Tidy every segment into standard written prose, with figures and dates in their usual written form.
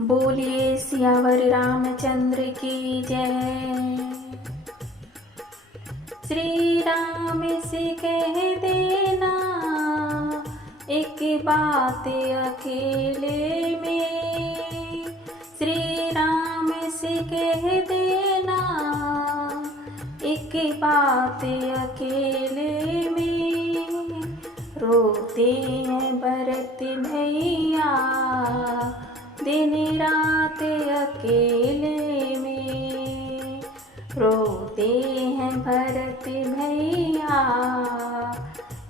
बोलिए सियावर रामचंद्र की जय। श्री राम से कह देना एक बात अकेले में, श्री राम से कह देना एक बात अकेले में। रोते हैं भरत भैया दिन रात अकेले में, रोते हैं भरत भैया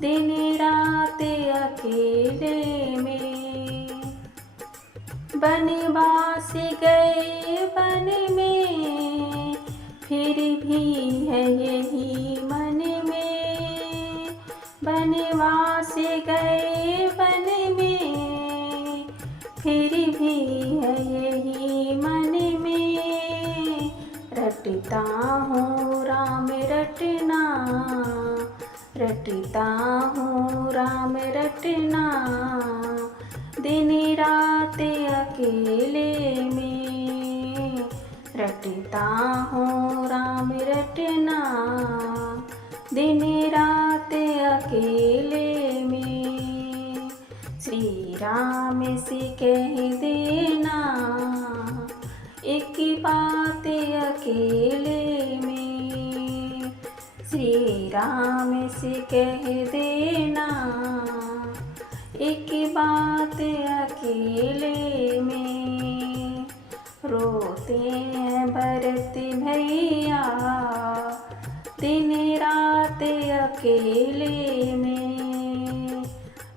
दिन रात अकेले में। बनवास गए वन में फिर भी है यही मन में, बनवास गए वन में फिर भी है यही मन में। रटता हूँ राम रटना, रटता हूँ राम रटना दिन रात अकेले में, रटता हूँ राम रटना दिन रात अकेले में। श्री राम से कह देना एक बात अकेले में, श्री राम से कह देना एक बात अकेले में। रोते हैं भरत भैया दिन रात अकेले में,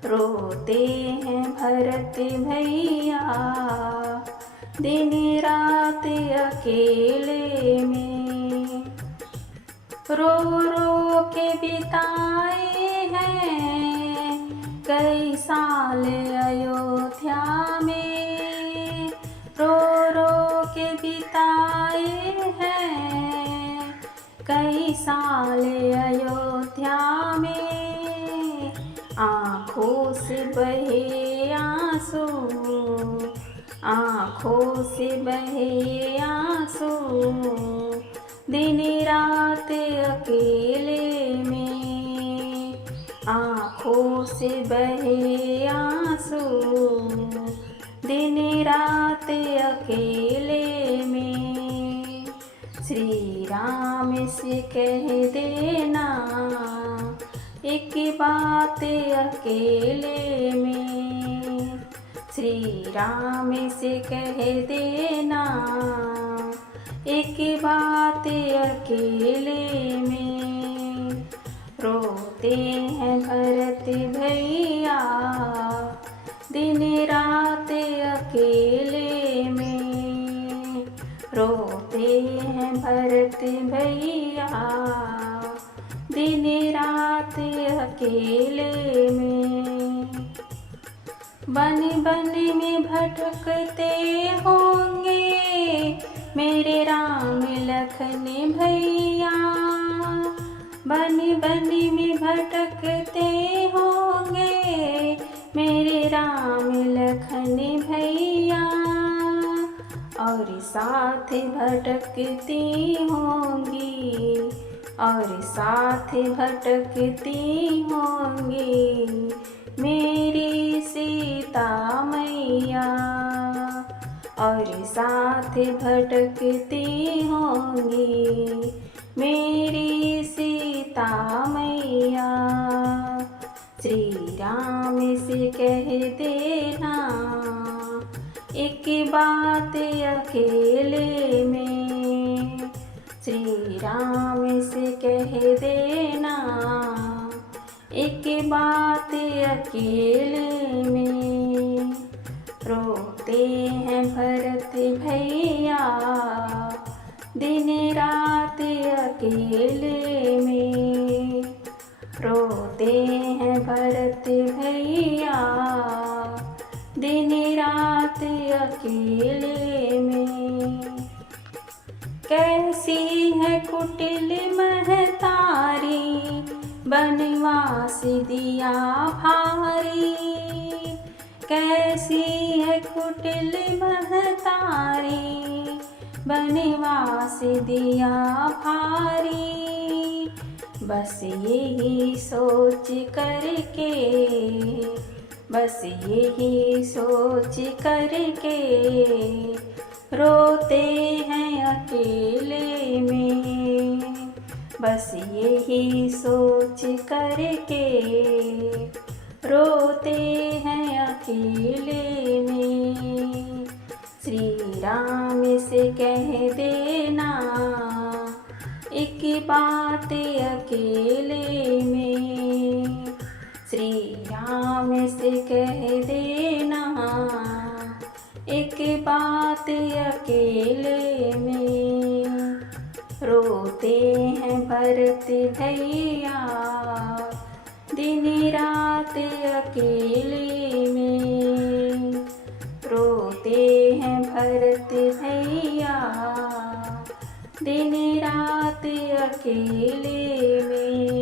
रोते हैं भरत भैया दिन रात अकेले में। रो रो के बिताए हैं कई साल अयोध्या में, रो रो के बिताए हैं कई साल अयोध्या में। आँखों से बहे आंसू, आँखों से बहे आंसू दिन रात अकेले में, आँखों से बहे आंसू दिन रात अकेले में। श्री राम से कह देना एक बात अकेले में, श्री राम से कह देना एक बात अकेले में। रोते हैं भरत भैया दिन रात अकेले में, रोते हैं भरत भैया दिन रात अकेले में। बन बन में भटकते होंगे मेरे राम लखन भैया, बन बन में भटकते होंगे मेरे राम लखन भैया, और साथ भटकती होंगी, और साथ भटकती होंगी मेरी सीता मैया, और साथ भटकती होंगी मेरी सीता मैया। श्री राम से कह देना एक बात अकेले में, श्री राम से कह देना एक बात अकेले में। रोते हैं भरत भैया दिन रात अकेले में, रोते हैं भरत भैया दिन रात अकेले में। कैसी है कुटिल महतारी बनवास दिया भारी, कैसी है कुटिल महतारी बनवास दिया भारी। बस यही सोच करके, बस यही सोच करके रोते हैं अकेले में। बस यही सोच करके रोते हैं अकेले में। श्री राम से कह देना एक बात अकेले में। श्री राम से कह देना एक बात अकेले में। रोते हैं भरत भैया दिन रात अकेले में। रोते हैं भरत भैया दिन रात अकेले में।